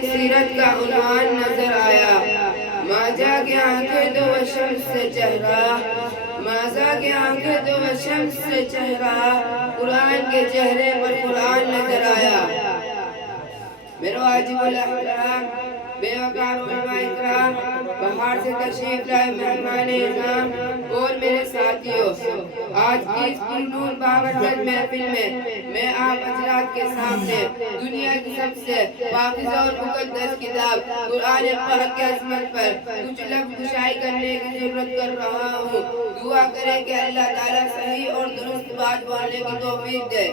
سیرت کا عنوان نظر آیا، ماجا کی آنکھیں تو وہ شمس سے چہرہ، ماجا کی آنکھیں تو وہ شمس سے چہرہ، قرآن کے چہرے پر قرآن نظر آیا۔ میرے واجب الاحترام بے وقار علماء اکرام، باہر سے تشریف لائے مہمان اعظام اور میرے ساتھیوں، آج کی اس پرنور بابرکت محفل میں آپ حضرات کے سامنے دنیا کی سب سے پاکیزہ اور مقدس کتاب قرآن پاک کی عظمت پر کچھ لفظ گشائی کرنے کی ضرورت کر رہا ہوں۔ دعا کریں کہ اللہ تعالیٰ صحیح اور درست بات بولنے کی توفیق دے۔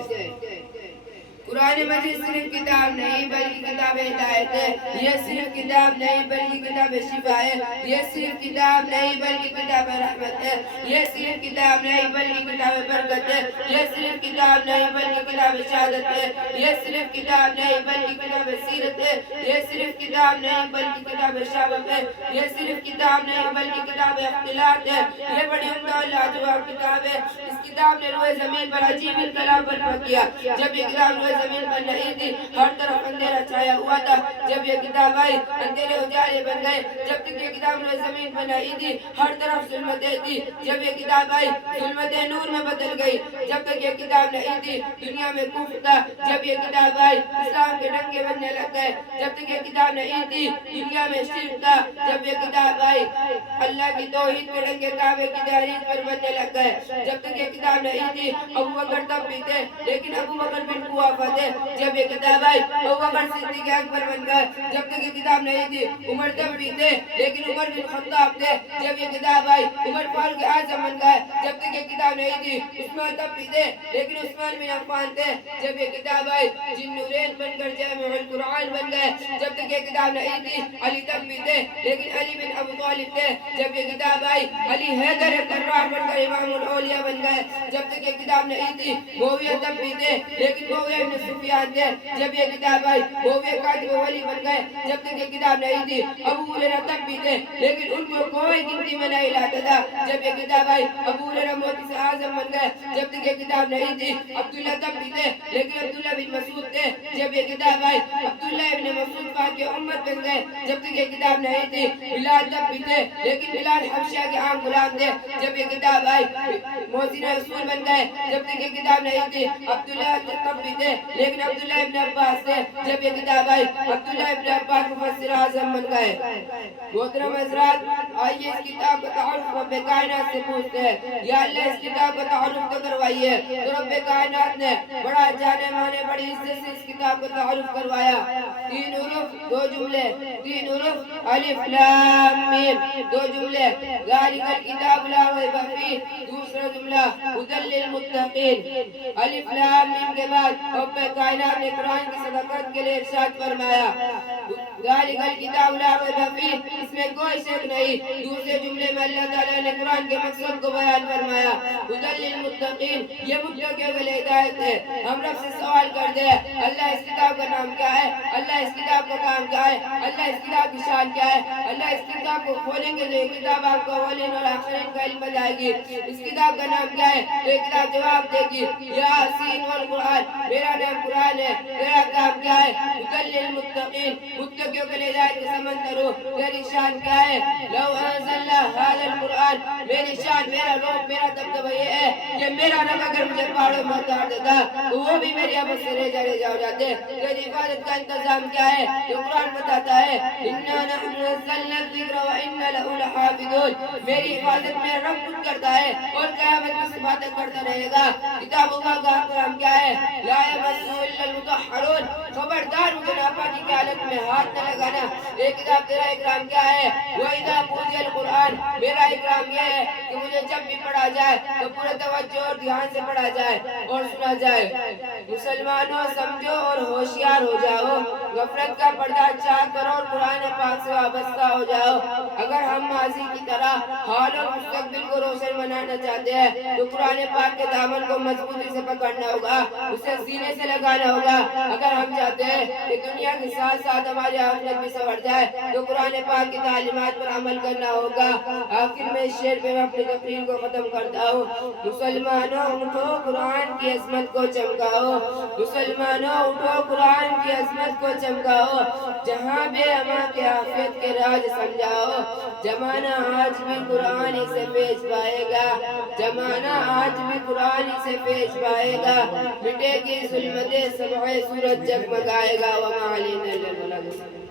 قرآن مجید صرف کتاب نہیں بلکہ کتاب ہدایت ہے، یہ صرف کتاب نہیں بلکہ کتاب شفا ہے، یہ صرف کتاب نہیں بلکہ کتاب رحمت ہے، یہ صرف کتاب نہیں بلکہ کتاب برکت ہے، یہ صرف کتاب نہیں بلکہ کتاب شہادت ہے، یہ صرف کتاب نہیں بلکہ کتاب سیرت ہے، یہ صرف کتاب نہیں بلکہ کتاب شہادت ہے، یہ صرف کتاب نہیں بلکہ کتاب اختلاط ہے، یہ بڑی عمدہ اور لاجواب کتاب ہے۔ اس کتاب نے روئے زمین پر عجیب انقلاب برپا کیا۔ جب یہ کتاب روئے زمین پر نہیں تھی، ہر طرف اندھیرا چھایا ہوا تھا۔ جب یہ کتاب آئی، اندھیرے اجالے بن گئے۔ جب تک یہ کتاب روئے زمین پر نہیں تھی، ہر طرف ظلمتیں تھی۔ جب یہ کتاب آئی، ظلمتیں نور میں بدل گئی۔ جب تک یہ کتاب نہیں تھی، دنیا میں کفر تھا۔ جب یہ کتاب آئی، اسلام کے ڈنکے بجنے لگ گئے۔ جب تک یہ کتاب نہیں تھی، دنیا میں شرک تھا۔ جب یہ کتاب آئی، اللہ کی توحید کے ڈنکے کعبے کی دہلیز پر بجنے لگ گئے۔ جب تک یہ کتاب نہیں تھی، ابو بکر تب بھی تھے، لیکن ابو بکر بن قحافہ تھے۔ جب یہ کتاب آئی، ابو بکر صدیق اکبر بن گئے۔ جب تک یہ کتاب نہیں تھی، عمر تب بھی تھے، لیکن عمر بن خطاب تھے۔ جب یہ کتاب آئی، عمر فاروق اعظم بن گئے۔ جب تک یہ کتاب نہیں تھی، عثمان تب بھی تھے، لیکن عثمان بن عفان تھے۔ جب یہ کتاب آئی، جن نورین بن کر جامع القرآن بن گئے۔ جب تک یہ کتاب نہیں تھی، علی تب بھی تھے، لیکن علی بن ابو طالب تھے۔ جب یہ کتاب آئی، علی حیدر کرار بن کر امام الاولیاء بن گئے۔ جب تک یہ کتاب نہیں تھی، معاویہ تب بھی تھے، لیکن معاویہ بن سفیان تھے۔ جب یہ کتاب آئی، معاویہ کاتب ولی بن گئے۔ جب تک یہ کتاب نہیں تھی، ابو ہریرہ تب بھی تھے، لیکن ان کو کوئی گنتی میں نہیں لاتا تھا۔ جب یہ کتاب آئی، ابو ہریرہ محدث اعظم بن گئے۔ جب تک یہ کتاب نہیں تھی، عبداللہ تب بھی تھے، لیکن عبداللہ بن مسعود تھے۔ جب یہ کتاب آئی، عبداللہ ابن مسعود فاقہ امت بن گئے۔ جب تک یہ کتاب نہیں تھی، بلال تب بھی تھے، لیکن بلال حبشہ کے عام غلام تھے۔ جب یہ کتاب آئی، محسن رسول بن گئے۔ جب تک یہ کتاب نہیں تھی، عبداللہ تب بھی تھے، لیکن عبداللہ ابن عباس تھے۔ جب یہ کتاب آئی، عبداللہ ابن عباس مفسر اعظم بن گئے۔ محترم حضرات، آئیے اس کتاب کا تعارف رب کائنات سے پوچھتے ہیں۔ یا اللہ اس کتاب کا تعارف تو کروائیے۔ تو رب کائنات نے بڑا جانے مانے بڑی عزت سے اس کتاب کا تعارف کروایا۔ 3 حروف 2 جملے، 3 حروف الف لام میم 2 جملے، ذالک الکتاب لا ریب فیہ دوسرا جملہ، ھدی للمتقین۔ الف لام میم کے بعد رب کائنات نے قرآن کی صداقت کے لیے ارشاد فرمایا، ذالک الکتاب لا ریب فیہ، اس میں کوئی شک نہیں۔ دوسرے جملے میں اللہ تعالیٰ نے قرآن کے مقصد کو بیان فرمایا، ھدی للمتقین، یہ متقیوں کے لیے ہدایت ہے۔ ہم رب سے سوال کر دیں، اللہ اس کتاب کا نام کیا ہے؟ اللہ اس کتاب کا کام کیا ہے؟ اللہ اس کتاب کی شان کیا ہے؟ اللہ اس کتاب کو کھولیں گے تو یہ کتاب آپ کو اولین اور آخرین کا علم بتائے گی۔ اس کتاب کا نام کیا ہے؟ تو یہ کتاب جواب دے گی، یاسین والقرآن، میرا نام قرآن ہے۔ میرا کام کیا ہے؟ ھدی للمتقین، متقیوں کے لیے ہدایت کا سمندر ہو۔ میری شان کیا ہے؟ لو انزلنا ھذا القرآن، میری شان، میرا روح، میرا دبدبہ یہ ہے کہ میرا رب اگر مجھے پہاڑوں میں اتار دیتا تو وہ بھی میری آمد سے ریجا ریجا ہو جاتے۔ میری حفاظت کا انتظام کیا ہے؟ جو قرآن بتاتا ہے، اِنَّا نَحْنُ نَزَّلْنَا الذِّكْرَ وَإِنَّا لَهُ لَحَافِظُونَ، میری حفاظت میرا رب خود کرتا ہے اور قیامت میں صفاتیں کرتا رہے گا۔ کتاب اللہ کا کلام کیا ہے؟ لا يمسه الا المطهرون، خبردار مجھے ناپاکی کی حالت میں ہاتھ نہ لگانا۔ یہ کتاب تیرا اکرام کیا ہے؟ وَإِذَا قُرِئَ الْقُرْآنُ، میرا اکرام یہ ہے کہ مجھے جب بھی پڑھا جائے تو پورے توجہ اور دھیان سے پڑھا جائے اور سنا جائے۔ مسلمانوں سمجھو اور ہوشیار ہو جاؤ، غفلت کا پردہ چاک کرو اور قرآن پاک سے وابستہ ہو جاؤ۔ اگر ہم ماضی کی طرح حال اور مستقبل کو روشن بنانا چاہتے ہیں تو قرآن پاک کے دامن کو مضبوطی سے پکڑنا ہوگا، اسے سینے سے لگانا ہوگا۔ اگر ہم چاہتے ہیں کہ دنیا کے ساتھ ساتھ ہماری آخرت بھی سنور جائے تو قرآن پاک کی تعلیمات پر عمل کرنا ہوگا۔ آخر میں اس شعر پہ میں اپنی تقریر کو ختم کرتا ہوں۔ مسلمانوں اٹھو قرآن کی عظمت کو چمکاؤ، مسلمانوں اٹھو قرآن کی عظمت کو چمکاؤ، جہاں بھی اما کے عافیت کے راج سمجھاؤ۔ زمانہ آج بھی قرآن ہی سے پیش پائے گا، زمانہ آج بھی قرآن ہی سے پیش پائے گا، مٹے گی ظلمت سبع سورج جگمگائے گا، وما علینا الا البلاغ۔